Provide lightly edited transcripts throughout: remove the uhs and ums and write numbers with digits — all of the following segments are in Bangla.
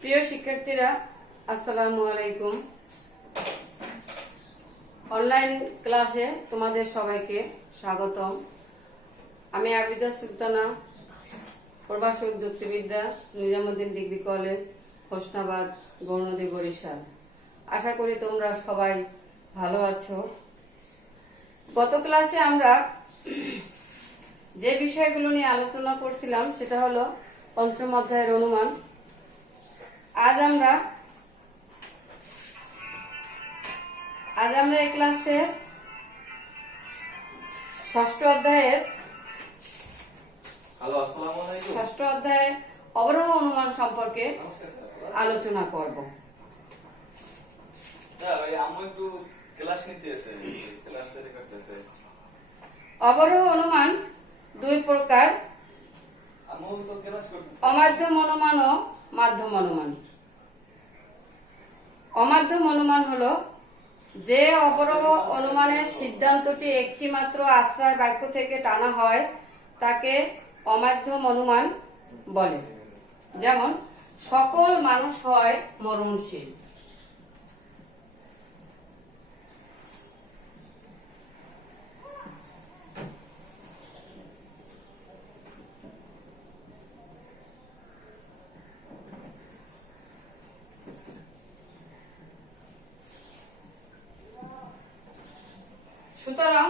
প্রিয় শিক্ষার্থীরা, আসসালামু আলাইকুম। অনলাইন ক্লাসে তোমাদের সবাইকে স্বাগতম। আমি আবিদা সুলতানা, প্রভাষক যুক্তিবিদ্যা, নিজামুদ্দিন ডিগ্রি কলেজ, হোসনাবাদ, গৌরনদী, বরিশাল। আশা করি তোমরা সবাই ভালো আছো। গত ক্লাসে আমরা যে বিষয়গুলো নিয়ে আলোচনা করছিলাম সেটা হলো পঞ্চম অধ্যায়ের অনুমান। আজ আমরা এই ক্লাসে ষষ্ঠ অধ্যায়ের অবরোহ অনুমান সম্পর্কে আলোচনা করব। অবরোহ অনুমান দুই প্রকার, অমাধ্যম অনুমান ও মাধ্যম অনুমান। অমাধ্যম অনুমান হলো যে অবরোহ অনুমানের সিদ্ধান্তটি একটি মাত্র আশ্রয় বাক্য থেকে টানা হয় তাকে অমাধ্যম অনুমান বলে। যেমন, সকল মানুষ হয় মরণশীল। সুতরাং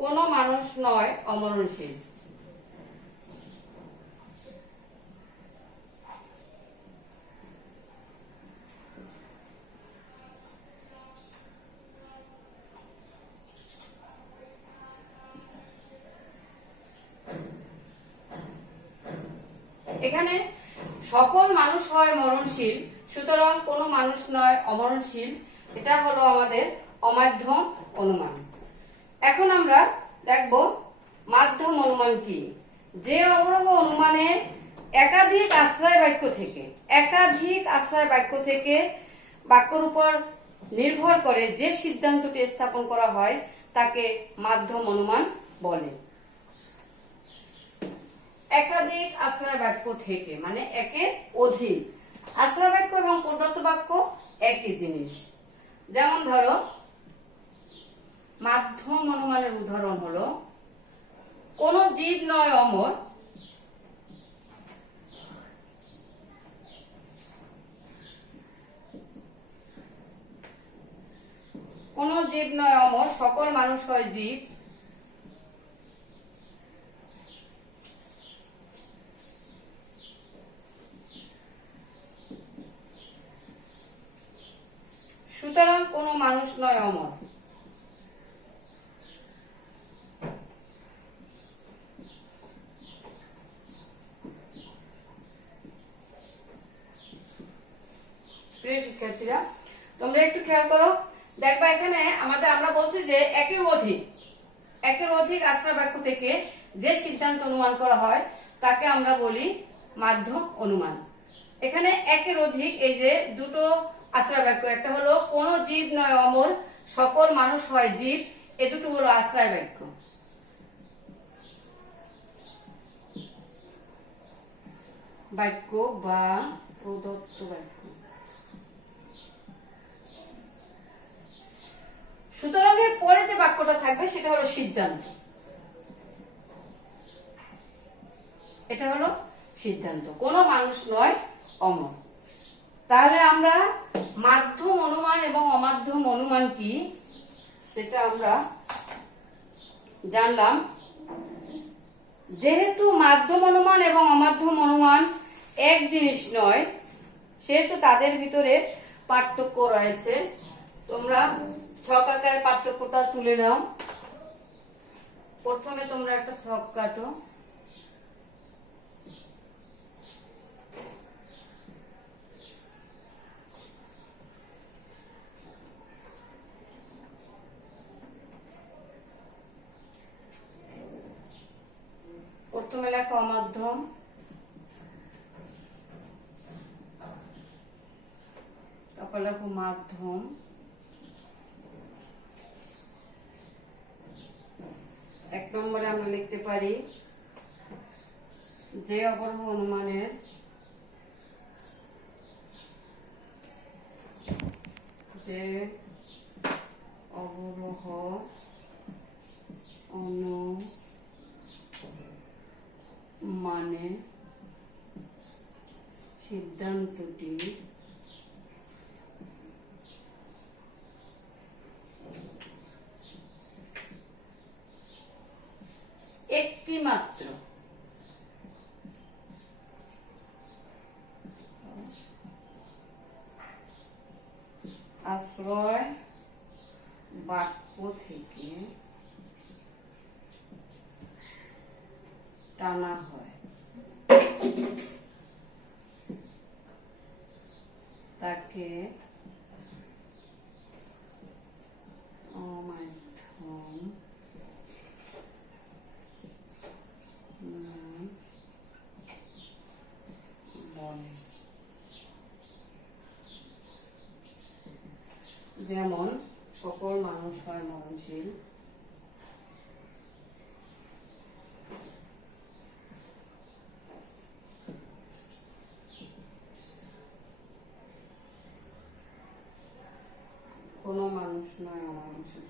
কোন মানুষ নয় অমরণশীল। এখানে সকল মানুষ হয় মরণশীল, সুতরাং কোন মানুষ নয় অমরণশীল, এটা হলো আমাদের অমাধ্যম অনুমান। এখন আমরা দেখব মাধ্যম অনুমান কি। যে অবরোহ অনুমানে একাধিক আশ্রয় বাক্য থেকে বাক্যের উপর নির্ভর করে যে সিদ্ধান্তটি স্থাপন করা হয় তাকে মাধ্যম অনুমান বলে। একাধিক আশ্রয় বাক্য থেকে মানে একের অধিক। আশ্রয় বাক্য এবং প্রদত্ত বাক্য একই জিনিস। যেমন ধরো, মাধ্যম অনুমানের উদাহরণ হলো, কোন জীব নয় অমর, সকল মানুষ হয় জীব। সুতরাং কোন মানুষ নয় অমর। প্রিয় শিক্ষার্থীরা, তোমরা একটু খেয়াল করো, দেখবা এখানে আমরা বলছি যে একের অধিক আশ্রয় বাক্য থেকে যে সিদ্ধান্ত অনুমান করা হয় তাকে আমরা বলি মাধ্যম অনুমান। এখানে একের অধিক, এই যে দুটো আশ্রয় বাক্য, একটা হলো কোন জীব নয় অমর, সকল মানুষ হয় জীব, এ দুটো হলো আশ্রয় বাক্য। বা প্রদত্ত বাক্য। সুতরাং এর পরে যে বাক্যটা থাকবে সেটা হলো সিদ্ধান্ত। এটা হলো সিদ্ধান্ত, কোন মানুষ নয় অমর। তাহলে আমরা মাধ্যম অনুমান এবং অমাধ্যম অনুমান কি সেটা আমরা জানলাম। যেহেতু মাধ্যম অনুমান এবং অমাধ্যম অনুমান এক জিনিস নয়, সেহেতু তাদের ভিতরে পার্থক্য রয়েছে। তোমরা ছক আকারে পার্থক্যটা তুলে নাও। প্রথমে তোমরা একটা ছক কাটো। প্রথমে লেখো অমাধ্যম, তারপর লেখো মাধ্যম, এক নম্বরে আমরা লিখতে পারি যে অবরোহ অনুমানের যে অবরোহ অনুমানে সিদ্ধান্তটি একটি মাত্র আশ্রয় বাক্য থেকে টানা হয় তাকে অমাধ্যম বলে। যেমন সকল মানুষ হয় মরণশীল, কোনো মানুষ নয় অমরণশীল।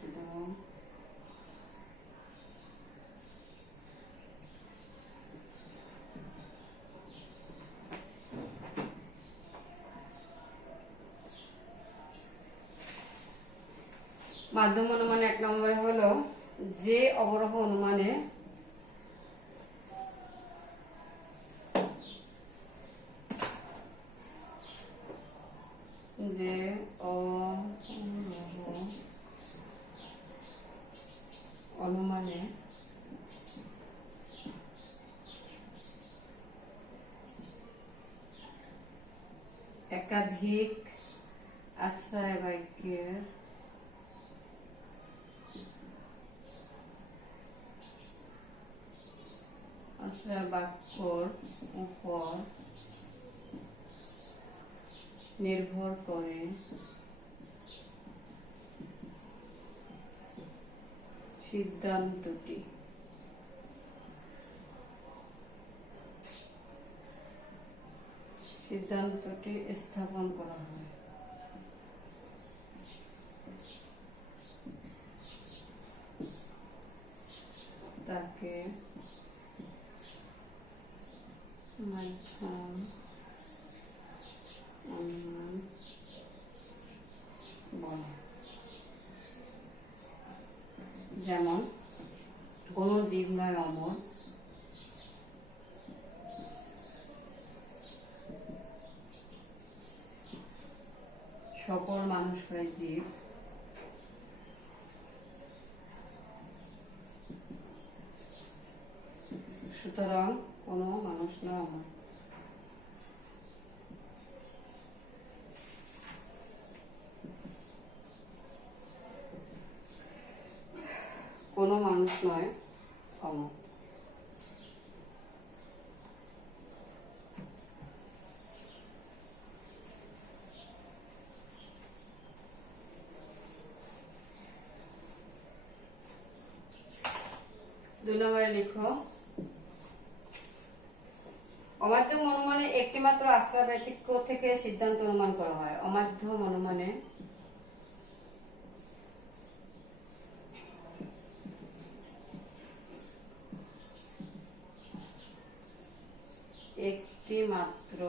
মাধ্যম অনুমানে 1 নম্বরে হলো যে অবরোহ অনুমানে যে অনুমানে একাধিক আশ্রয় বাক্যের বাক্যর উপর নির্ভর করে সিদ্ধান্তটি স্থাপন করা হয়। তাকে মাধ্যম অনুমান বলে। যেমন কোন জীব নয় অমর, সকল মানুষ হয় জীব, সুতরাং কোনো মানুষ নয় অমর। কোনো মানুষ নয় অমর। 2 নম্বরে লিখো অমাধ্যম অনুমানে একটি মাত্র আশ্রয় ব্যতিক্য থেকে সিদ্ধান্ত অনুমান করা হয়। অমাধ্যম অনুমানে একটি মাত্র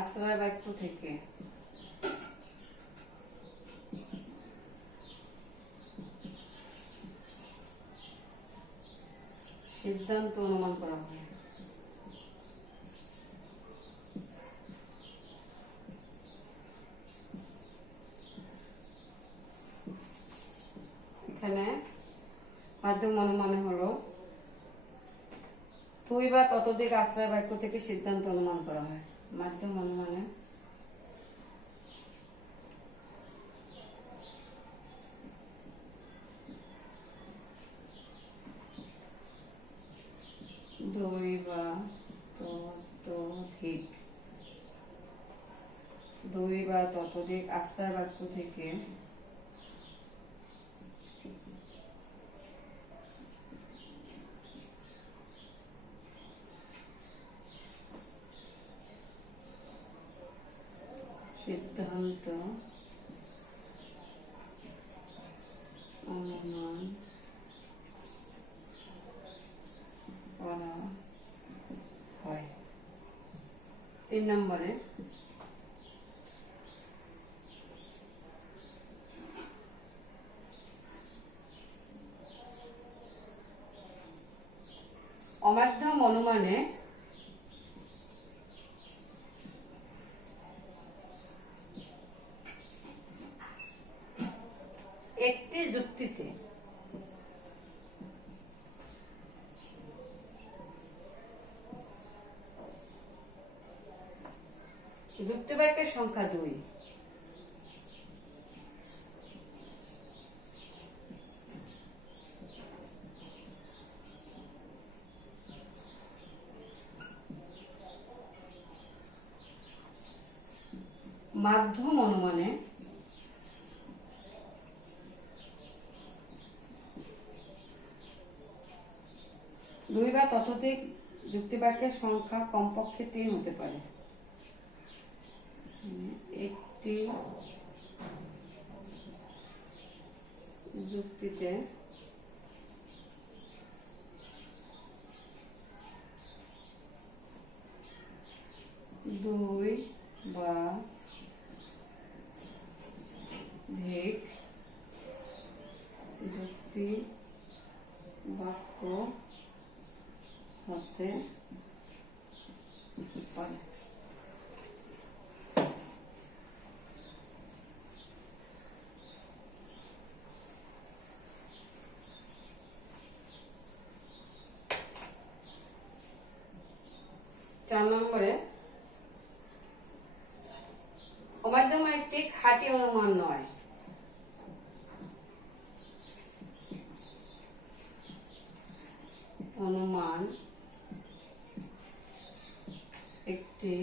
আশ্রয় বাক্য থেকে সিদ্ধান্ত অনুমান করা হয়। এখানে মাধ্যম অনুমানে হলো 2 বা ততোধিক আশ্রয় বাক্য থেকে সিদ্ধান্ত অনুমান করা হয়। মাধ্যম অনুমানে দুই বা ততোধিক আশ্রয় বাক্য থেকে সিদ্ধান্ত অনুমান করা হয়। 3 নম্বরে অমাধ্যম অনুমানে একটি যুক্তিতে যুক্তিবাক্যের সংখ্যা 2। মাধ্যম অনুমানে দুই বা ততোধিক যুক্তিবাক্যের সংখ্যা কমপক্ষে 3 হতে পারে। একটি যুক্তিতে দুই বা অধিক যুক্তি বাক্য হতে পারে। চার নম্বরে অমাধ্যম একটি খাঁটি অনুমান নয়। অনুমান একটি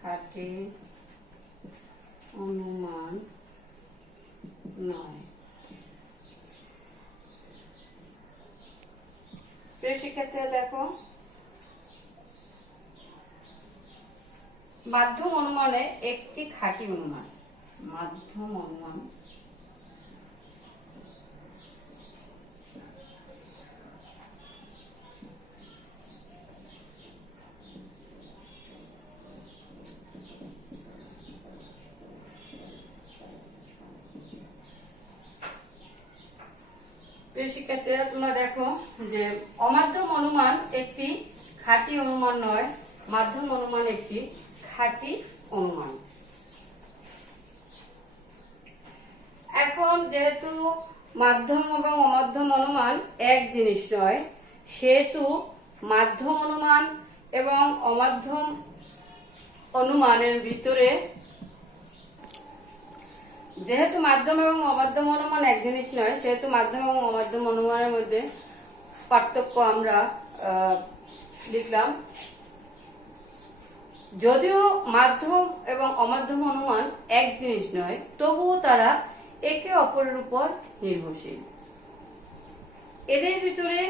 খাঁটি অনুমান নয়। প্রিয় শিক্ষার্থীরা দেখো, মাধ্যম অনুমানে একটি খাঁটি অনুমান। মাধ্যম অনুমান শিক্ষার্থীরা তোমরা দেখো যে অমাধ্যম অনুমান একটি খাঁটি অনুমান নয়, মাধ্যম অনুমান একটি খাঁটি অনুমান। এখন যেহেতু মাধ্যম এবং অমাধ্যম অনুমান এক জিনিস নয়, সেহেতু মাধ্যম অনুমান এবং অমাধ্যম অনুমানের ভিতরে, যেহেতু মাধ্যম এবং অমাধ্যম অনুমান এক জিনিস নয়, সেহেতু মাধ্যম এবং অমাধ্যম অনুমানের মধ্যে পার্থক্য আমরা লিখলাম। যদিও মাধ্যম এবং অমাধ্যম অনুমান এক জিনিস নয়, তবুও তারা একে অপরের উপর নির্ভরশীল। এদের ভিতরে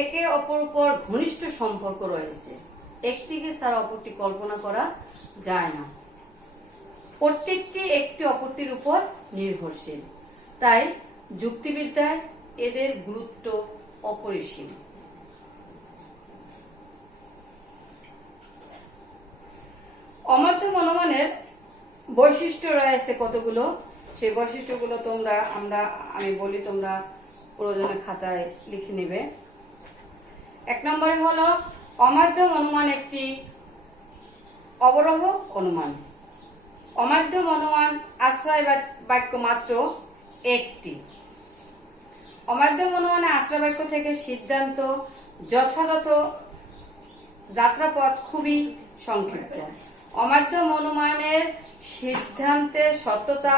একে অপর উপর ঘনিষ্ঠ সম্পর্ক রয়েছে। একটিকে ছাড়া অপরটি কল্পনা করা যায় না। প্রত্যেকটি একটি অপরটির উপর নির্ভরশীল। তাই যুক্তিবিদ্যায় এদের গুরুত্ব অপরিসীম। অমাধ্যম অনুমানের বৈশিষ্ট্য রয়েছে কতগুলো, সেই বৈশিষ্ট্যগুলো আমি বলি, তোমরা প্রয়োজনে খাতায় লিখে নেবে। 1 নম্বরে হলো অমাধ্যম অনুমান একটি অবরোহ অনুমান। অমাধ্যম অনুমান আশ্রয় বাক্য মাত্র একটি। অমাধ্যম অনুমানে আশ্রয় বাক্য থেকে সিদ্ধান্ত যথাযথ যাত্রাপথ খুবই সংক্ষিপ্ত। অমাধ্যম অনুমানের সিদ্ধান্তের সত্যতা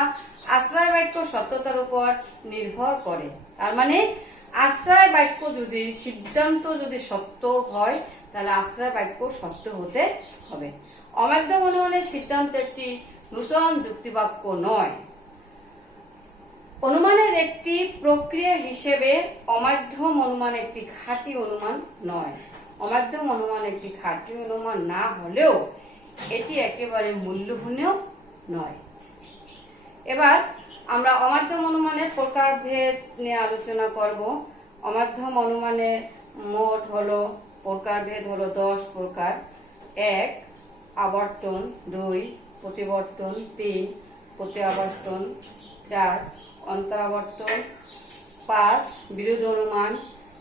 আশ্রয় বাক্য সত্যতার উপর নির্ভর করে। তার মানে আশ্রয় বাক্য যদি সিদ্ধান্ত যদি সত্য হয়, তাহলে আশ্রয় বাক্য সত্য হতে হবে। অমাধ্যম অনুমানের সিদ্ধান্ত একটি নূতন যুক্তিবাক্য নয়। অনুমানের একটি প্রক্রিয়া হিসেবে অমাধ্যম অনুমান একটি খাঁটি অনুমান নয়। অমাধ্যম অনুমান একটি খাঁটি অনুমান না হলেও এটি একেবারে মূল্যহীনও নয়। এবার আমরা অমাধ্যম অনুমানের প্রকারভেদ নিয়ে আলোচনা করব। অমাধ্যম অনুমানের মোট হলো প্রকারভেদ হলো 10 প্রকার। 1 আবর্তন, 2 প্রতিবর্তন, 3 প্রতি আবর্তন, 4 অন্তরাবর্তন, 5 বিরোধ অনুমান,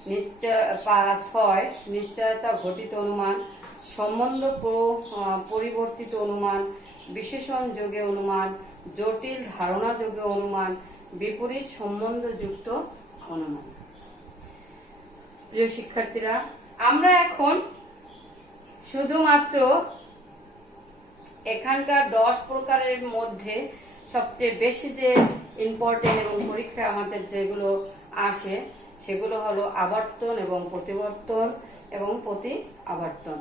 6 নিশ্চয়তা ঘটিত অনুমান, সম্বন্ধ পরিবর্তিত অনুমান, বিশেষণ যোগে অনুমান, জটিল ধারণা যোগে অনুমান, বিপরীত সম্বন্ধযুক্ত অনুমান। প্রিয় শিক্ষার্থীরা, আমরা এখন শুধুমাত্র এখানকার 10 প্রকারের মধ্যে সবচেয়ে বেশি যে ইম্পর্টেন্ট এবং পরীক্ষায় আমাদের যেগুলো আসে সেগুলো হলো আবর্তন এবং প্রতিবর্তন এবং প্রতি আবর্তন।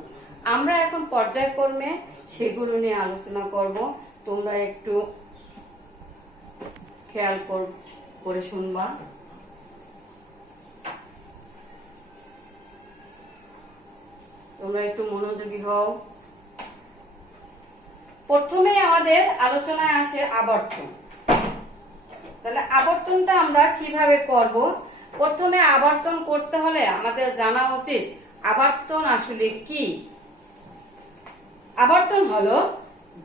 আমরা এখন পর্যায়ক্রমে সেগুলো নিয়ে আলোচনা করব। তোমরা একটু খেয়াল করে শুনবা। তোমরা একটু মনোযোগী হও। প্রথমে আমাদের আলোচনায় আসে আবর্তন। তাহলে আবর্তনটা আমরা কিভাবে করব? প্রথমে আবর্তন করতে হলে আমাদের জানা উচিত আবর্তন আসলে কি। আবর্তন হলো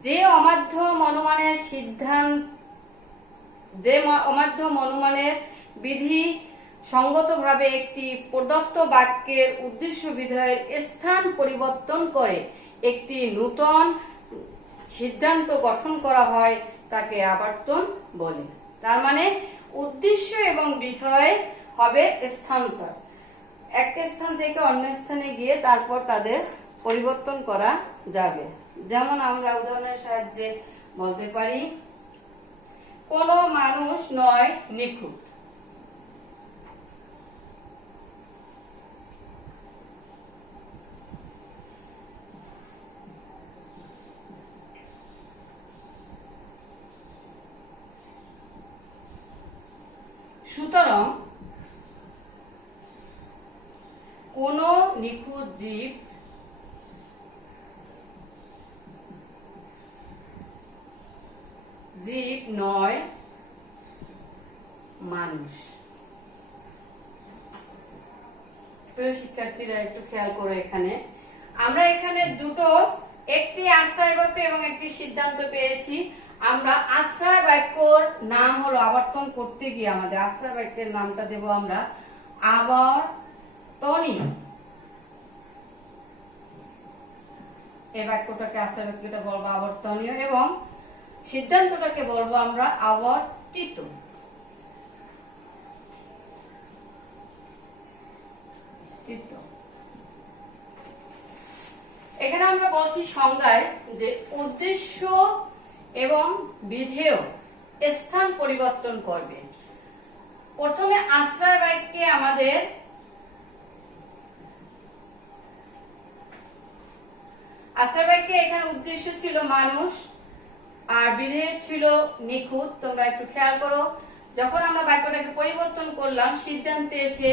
যে অমাধ্যম অনুমানের বিধি সঙ্গতভাবে একটি প্রদত্ত বাক্যের উদ্দেশ্য বিধেয়ের স্থান পরিবর্তন করে একটি নূতন সিদ্ধান্ত গঠন করা হয়, তাকে আবর্তন বলে। তার মানে উদ্দেশ্য এবং বিধেয় হবে স্থানান্তর, এক স্থান থেকে অন্য স্থানে গিয়ে তারপর তাদের পরিবর্তন করা যাবে। যেমন আমরা উদাহরণের সাহায্যে বলতে পারি, কোনো মানুষ নয় নিখুঁত। সুতরাং কোন নিখুঁত জীব নয় মানুষ। প্রিয় শিক্ষার্থীরা একটু খেয়াল করো, এখানে আমরা দুটো, একটি আশ্রয় বাক্য এবং একটি সিদ্ধান্ত পেয়েছি। আমরা আশ্রয় বাক্যর নাম হলো আবর্তন করতে গিয়ে আমাদের আশ্রয় বাক্যের নামটা দেব আমরা আবর্তনীয়। এই বাক্যটাকে আশ্রয় বাক্যটা বলবো আবর্তনীয় এবং সিদ্ধান্তটাকে বলবো আমরা আবর্তিত। এখানে আমরা বলছি সংজ্ঞায় যে উদ্দেশ্য এবং বিধেয় স্থান পরিবর্তন করবে। প্রথমে আশ্রয় বাক্যে আমাদের এখানে উদ্দেশ্য ছিল মানুষ আর বিধেয় ছিল নিখুঁত। তোমরা একটু খেয়াল করো, যখন আমরা বাক্যটাকে পরিবর্তন করলাম সিদ্ধান্তে এসে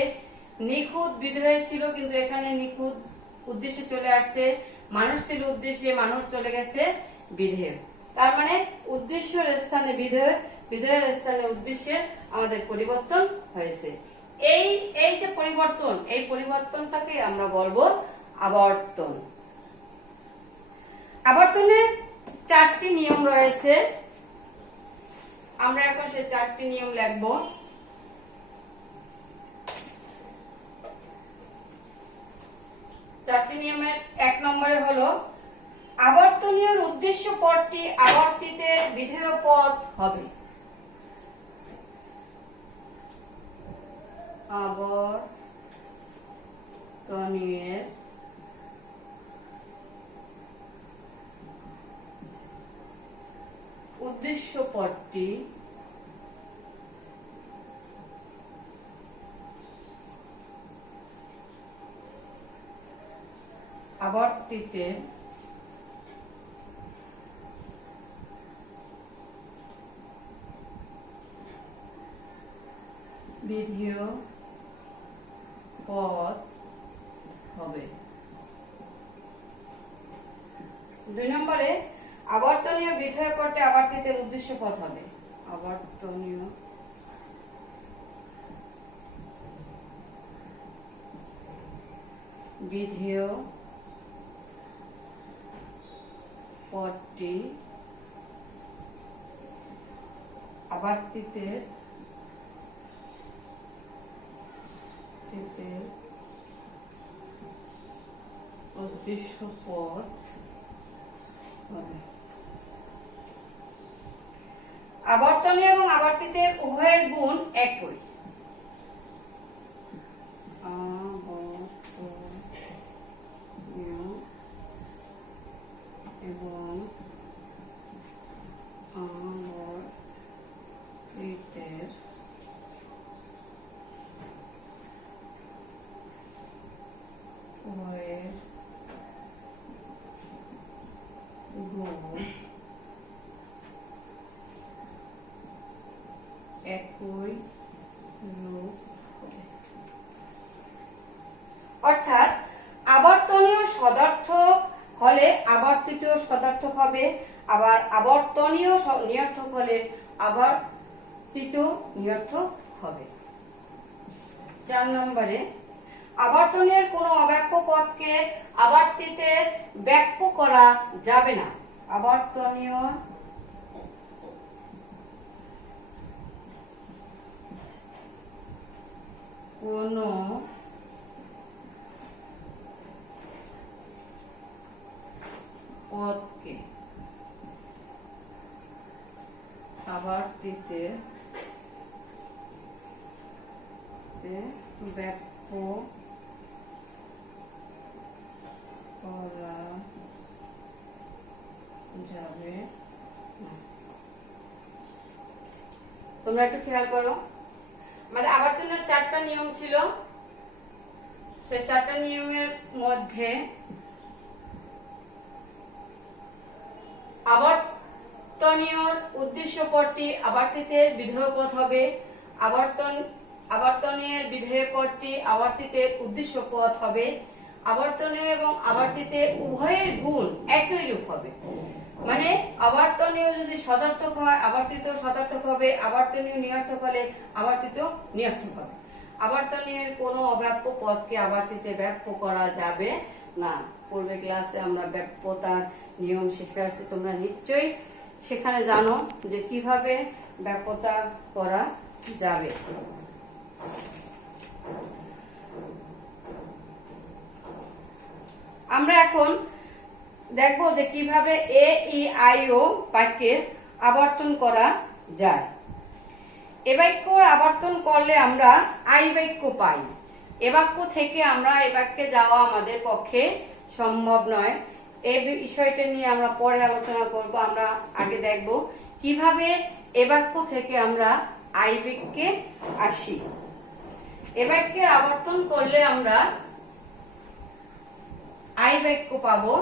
নিখুঁত বিধেয় ছিল, কিন্তু এখানে নিখুঁত উদ্দেশ্য চলে আসছে, মানুষ ছিল উদ্দেশ্যে, মানুষ চলে গেছে বিধেয়। তার মানে উদ্দেশ্যের স্থানে বিধেয়, বিধেয়ের স্থানে উদ্দেশ্যে আমাদের পরিবর্তন হয়েছে। এই যে পরিবর্তন, এই পরিবর্তনটাকে আমরা বলবো আবর্তন। আবর্তনের 4টি নিয়ম রয়েছে। আমরা এখন সেই 4টি নিয়ম লিখব। চারটি নিয়মের 1 নম্বরে হলো আবর্তনীয় উদ্দেশ্য পদটি আবর্তিতের বিধেয় পদ হবে। আবর্তনীয়ের উদ্দেশ্য পদটি আবর্তিতের বিধেয় পদ হবে। 2 নম্বরে আবর্তনীয় বিধেয় পদটি আবর্তিতের উদ্দেশ্য পদ হবে। আবর্তনীয় বিধেয় পদটি আবর্তিতের উদ্দেশ্য পদ হবে। আবর্তনীয় এবং আবর্তিতের উভয়ের গুণ একই। আবর্তনীয় এবং আবর্তিতের উভয়ের গুণ একই রূপ হবে। অর্থাৎ আবর্তনীয় সদর্থক হলে আবর্তিত সদর্থক হবে, আবার আবর্তনীয় নিরর্থক হলে আবর্তিত নিরর্থক হবে। 4 নম্বরে আবর্তনীয় কোনো অব্যাপ্য পদকে আবর্তিতে ব্যাপ্য করা যাবে না। আবর্তনীয় কোনো পদকে আবর্তিতে ব্যাপ্য করা যাবে না। তোমরা একটু খেয়াল করো, মানে আবর্তনের 4টা নিয়ম ছিল, সেই 4টা নিয়মের মধ্যে আবর্তনীয় উদ্দেশ্য পদটি আবর্তিতের বিধেয় পদ হবে, আবর্তনীয় বিধেয় পদটি আবর্তিতের উদ্দেশ্য পদ হবে, আবর্তনীয় এবং আবর্তিতের উভয়ের গুণ একই রূপ হবে। মানে আবর্তনীয় যদি সদর্থক হয় আবর্তিত সদর্থক হবে, আবর্তনীয় নিরর্থক হলে আবর্তিত নিরর্থক হবে। আবর্তনীয় কোনো অব্যাপ্য পদকে আবর্তিতে ব্যাপ্য করা যাবে না। পূর্বে ক্লাসে আমরা ব্যাপ্যতার নিয়ম শিখে আসছি, তোমরা নিশ্চয়ই সেখানে জানো যে কিভাবে ব্যাপ্যতা করা যাবে। আমরা এখন দেখব যে কিভাবে এ ই আই ও বাক্যের আবর্তন করা যায়। এ বাক্য আবর্তন করলে আমরা আই বাক্য পাই। এ বাক্য থেকে আমরা এ বাক্যে যাওয়া আমাদের পক্ষে সম্ভব নয়। এই বিষয়টা নিয়ে আমরা পরে আলোচনা করব। আমরা আগে দেখব কিভাবে এ বাক্য থেকে আমরা আই বাক্যে আসি। এ বাক্যের আবর্তন করলে আমরা আই বাক্য পাবো।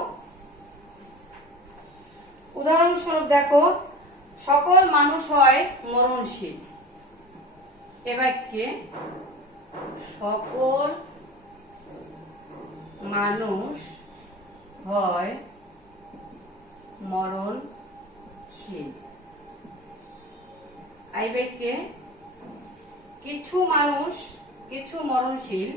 উদাহরণস্বরূপ দেখো, সকল মানুষ হয় মরণশীল। এ বাক্যে সকল মানুষ হয় মরণশীল। আই বাক্যে কিছু মানুষ কিছু মরণশীল,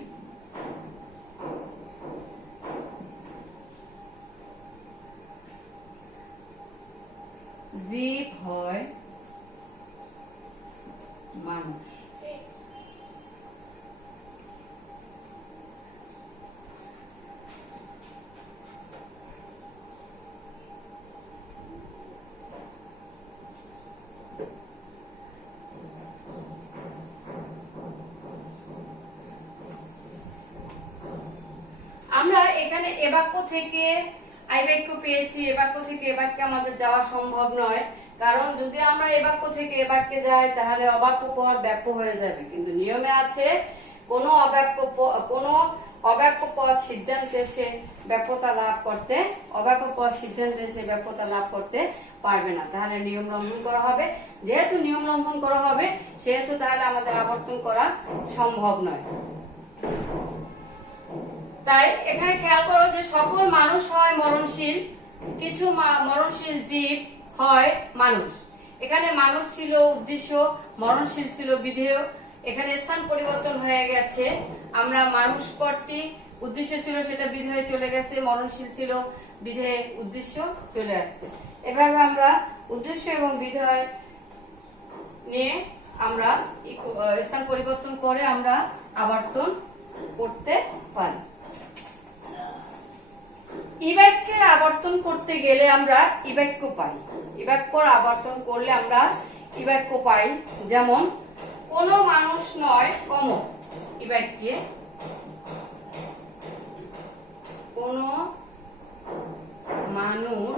জীব হয় মানুষ। আমরা এখানে এ বাক্য থেকে আই বাক্য পেয়েছি। এ বাক্য থেকে এ বাক্যে আমাদের যাওয়া সম্ভব নয়, কারণ যদি আমরা এ বাক্য থেকে এ বাক্যে যাই তাহলে অব্যাপ্য পদ ব্যাপ্য হয়ে যাবে। কিন্তু নিয়মে আছে কোনো অব্যাপ্য পদ সিদ্ধান্তে এসে ব্যাপ্যতা লাভ করতে অব্যাপ্য পদ সিদ্ধান্তে এসে ব্যাপ্যতা লাভ করতে পারবে না, তাহলে নিয়ম লঙ্ঘন করা হবে। যেহেতু নিয়ম লঙ্ঘন করা হবে সেহেতু তাহলে আমাদের আবর্তন করা সম্ভব নয়। তাই এখানে খেয়াল করো যে সকল মানুষ হয় মরণশীল, কিছু মরণশীল জীব হয় মানুষ। এখানে মানুষ ছিল উদ্দেশ্য, মরণশীল ছিল বিধেয়। এখানে স্থান পরিবর্তন হয়ে গেছে। আমরা মানুষ পদটি উদ্দেশ্য ছিল, সেটা বিধেয় চলে গেছে, মরণশীল ছিল বিধেয় উদ্দেশ্য চলে আসছে। এভাবে আমরা উদ্দেশ্য এবং বিধেয় নিয়ে আমরা স্থান পরিবর্তন করে আমরা আবর্তন করতে পারি। ই বাক্যের আবর্তন করতে গেলে আমরা ই বাক্য পাই। ই বাক্যর আবর্তন করলে আমরা ই বাক্য পাই। যেমন কোনো মানুষ নয় অমর। ই বাক্যে কোনো মানুষ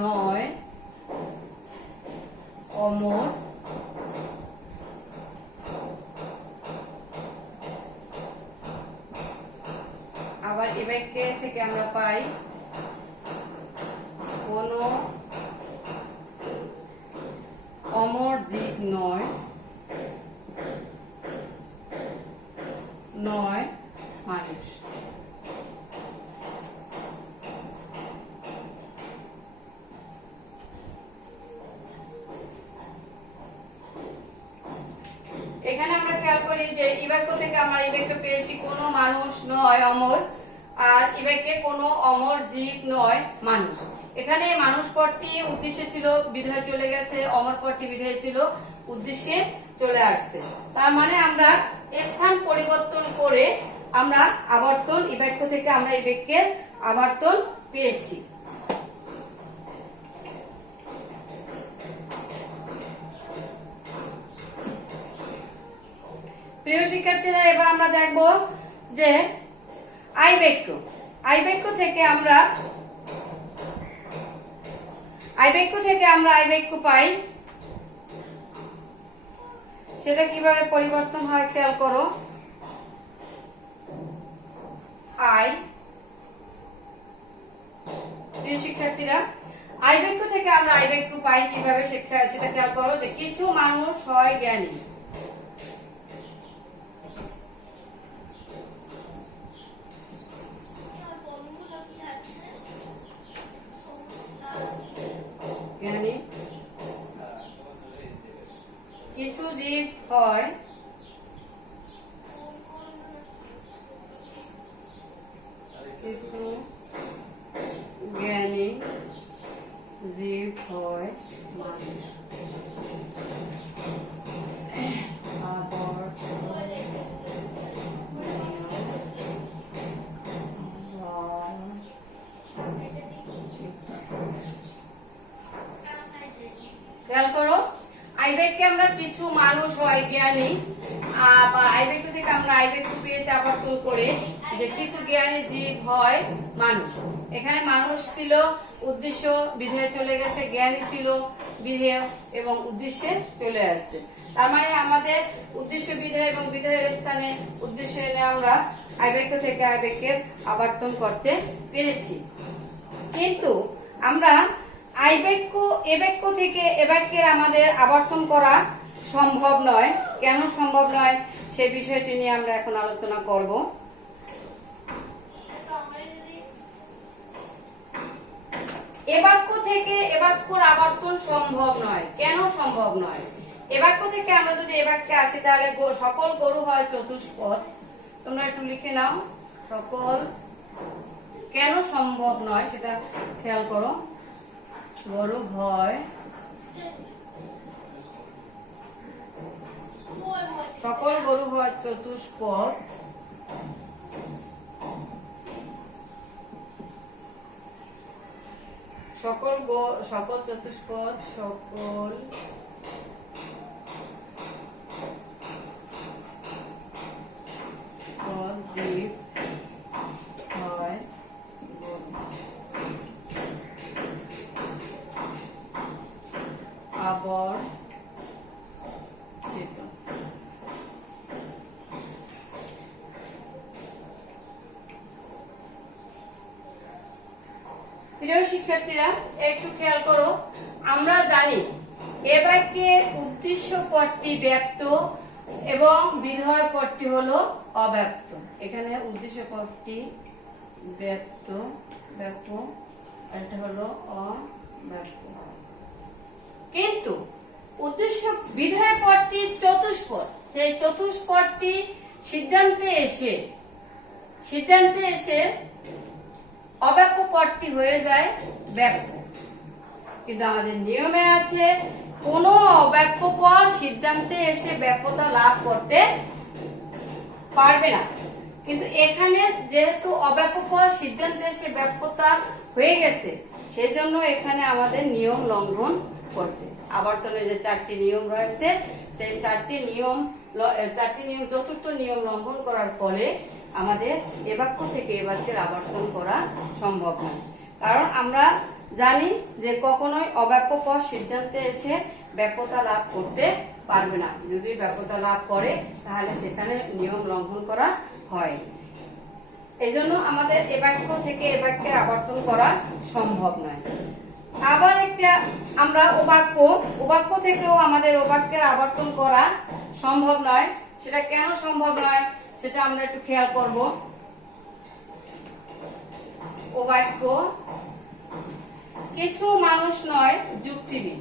নয় অমর, আবার এ বাক্যে থেকে আমরা পাই কোনো অমর জীব নয় মানুষ। এখানে আমরা খেয়াল করি যে ই বাক্য থেকে আমরা ই বাক্য পেয়েছি কোনো মানুষ নয় অমর, আর ই বাক্যে কোনো অমর জীব নয় মানুষ। এখানে মানুষ পদটি উদ্দেশ্যে ছিল বিধেয় চলে গেছে, অমর পদটি বিধেয় ছিল উদ্দেশ্যে চলে আসছে। তার মানে আমরা স্থান পরিবর্তন করে আমরা আবর্তন, ই বাক্য থেকে আমরা ই বাক্যের আবর্তন পেয়েছি। প্রিয় শিক্ষার্থীরা, এবার আমরা দেখব যে আই বাক্য। আই বাক্য থেকে আমরা আই বাক্য পাই। সেটা কিভাবে পরিবর্তন হয় খেয়াল করো। প্রিয় শিক্ষার্থীরা, আই বাক্য থেকে আমরা আই বাক্য পাই কিভাবে সেটা খেয়াল করো। যে কিছু মানুষ হয় জ্ঞানী। কিছু জীব হয় কিছু জ্ঞানী জীব হয় মানুষ। খেয়াল করো, আই বাক্যে আমরা কিছু মানুষ হয় জ্ঞানী, আবার আই বাক্য থেকে আমরা আই বাক্য পেয়েছি আবর্তন করে যে কিছু জ্ঞানী জীব হয় মানুষ। এখানে মানুষ ছিল উদ্দেশ্য, বিধেয় চলে গেছে, জ্ঞানী ছিল বিধেয় এবং উদ্দেশ্যে চলে আসছে। তার মানে আমাদের উদ্দেশ্য বিধেয় এবং বিধেয়ের স্থানে উদ্দেশ্য এনে আমরা আই বাক্য থেকে আই বাক্যের আবর্তন করতে পেরেছি। কিন্তু আমরা আই বাক্য এ বাক্য থেকে এ বাক্যের আমাদের আবর্তন করা সম্ভব নয়। কেন সম্ভব নয় সেই বিষয়টি নিয়ে আমরা এখন আলোচনা করব। এ বাক্য থেকে এ বাক্যর আবর্তন সম্ভব নয়। কেন সম্ভব নয়? এ বাক্য থেকে আমরা যদি এ বাক্যে আসি তাহলে সকল গরু হয় চতুষ্পদ। তোমরা একটু লিখে নাও সকল। কেন সম্ভব নয় সেটা খেয়াল করো। গরু হয় সকল গরু হয় চতুষ্পদ। সকল চতুষ্পদ সকল জীব হয় আবর্তিত। প্রিয় শিক্ষার্থীরা, একটু খেয়াল করো। আমরা জানি এ বাক্যের উদ্দেশ্য পদটি ব্যক্ত এবং বিধেয় পদটি হলো অব্যক্ত। এখানে উদ্দেশ্য পদটি ব্যক্ত আর এটা হলো অব্যপ্য। কিন্তু উদ্দেশ্য বিধেয় পদটি চতুষ্পদ, সেই চতুষ্পদটি সিদ্ধান্তে এসে অব্যপ্য পদটি হয়ে যায় ব্যাপ্য। কিন্তু আমাদের নিয়মে আছে কোন অব্যপ্য পদ সিদ্ধান্তে এসে ব্যাপ্যতা লাভ করতে পারবে না। কিন্তু এখানে যেহেতু অব্যপ্য পদ সিদ্ধান্তে এসে ব্যাপ্যতা হয়ে গেছে, সেজন্য এখানে আমাদের নিয়ম লঙ্ঘন করছে। আবর্তনের যে 4টি নিয়ম রয়েছে, সেই 4টি নিয়ম চতুর্থ নিয়ম লঙ্ঘন করার ফলে আমাদের এ বাক্য থেকে এ বাক্যের আবর্তন করা সম্ভব নয়। কারণ আমরা জানি যে কখনোই অব্যপ্য পদ সিদ্ধান্তে এসে ব্যাপ্যতা লাভ করতে পারবে না। যদি ব্যাপ্যতা লাভ করে তাহলে সেখানে নিয়ম লঙ্ঘন করা হয়। এজন্য আমাদের এ বাক্য থেকে এ বাক্যের আবর্তন করা সম্ভব নয়। আবার একটা আমরা বাক্য থেকেও আমাদের ও বাক্যের আবর্তন করা সম্ভব নয়। সেটা কেন সম্ভব নয় সেটা আমরা একটু খেয়াল করব। ও বাক্য কিছু মানুষ নয় যুক্তিবিদ।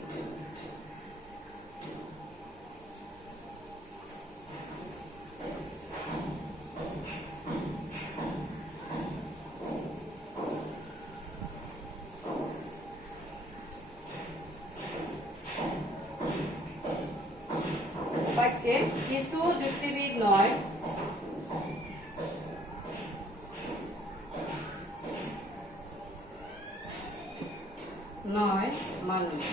বাক্যে কিছু যুক্তিবিদ নয় মানুষ।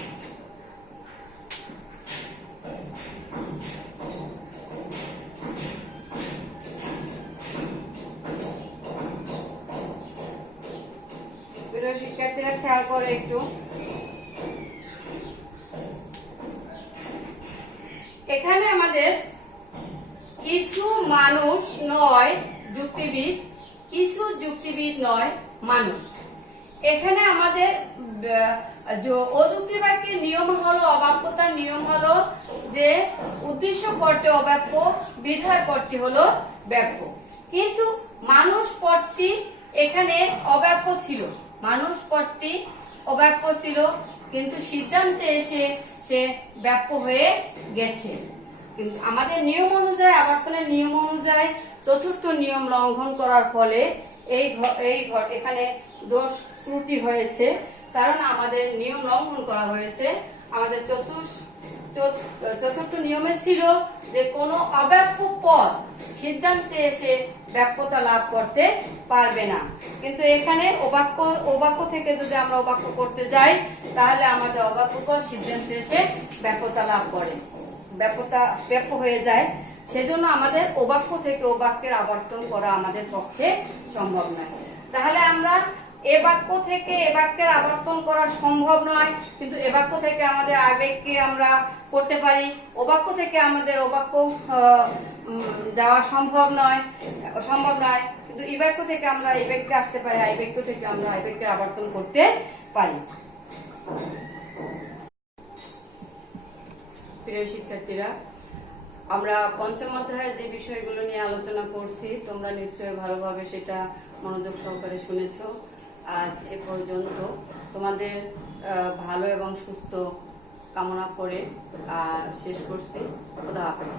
শিক্ষার্থীরা খেয়াল করে একটু, এখানে আমাদের কিছু মানুষ নয় যুক্তিবিদ, কিছু যুক্তিবিদ নয় মানুষ। এখানে আমাদের অযুক্তি বাক্যের নিয়ম হলো, অব্যপ্যতার নিয়ম হলো যে উদ্দেশ্য পদটি অব্যপ্য, বিধেয় পদটি হলো ব্যাপ্য। কিন্তু মানুষ পদটি এখানে অব্যপ্য ছিল, মানুষ পদটি অব্যপ্য ছিল, কিন্তু সিদ্ধান্তে এসে সে ব্যাপ্য হয়ে গেছে। কিন্তু আমাদের নিয়ম অনুযায়ী, আবর্তনের নিয়ম অনুযায়ী চতুর্থ নিয়ম লঙ্ঘন করার ফলে এখানে দোষ ত্রুটি হয়েছে। কারণ আমাদের নিয়ম লঙ্ঘন করা হয়েছে। আমাদের চতুর্থ নিয়মে ছিল যে কোনো অব্যপ্য পদ সিদ্ধান্তে এসে ব্যাপ্যতা লাভ করতে পারবে না। কিন্তু এখানে ও বাক্য থেকে যদি আমরা ও বাক্য করতে যাই তাহলে আমাদের অব্যপ্য পদ সিদ্ধান্তে এসে ব্যাপ্যতা লাভ করে, ব্যাপ্য হয়ে যায়। সেজন্য আমাদের ও বাক্য থেকে ও বাক্যের আবর্তন করা আমাদের পক্ষে সম্ভব নয়। তাহলে আমরা এ বাক্য থেকে এ বাক্যের আবর্তন করা সম্ভব নয়, কিন্তু এ বাক্য থেকে আমাদের আবেগকে আমরা করতে পারি। ও বাক্য থেকে আমাদের ও বাক্য যাওয়া সম্ভব নয়, কিন্তু এই বাক্য থেকে আমরা এই বাক্যে আসতে পারি, এই বাক্য থেকে আমরা এই বাক্যের আবর্তন করতে পারি। প্রিয় শিক্ষার্থীরা, আমরা পঞ্চম অধ্যায়ে যে বিষয়গুলো নিয়ে আলোচনা করছি তোমরা নিশ্চয়ই ভালোভাবে সেটা মনোযোগ সহকারে শুনেছো। আজ এ পর্যন্ত তোমাদের ভালো এবং সুস্থ কামনা করে শেষ করছি। খোদা হাফেজ।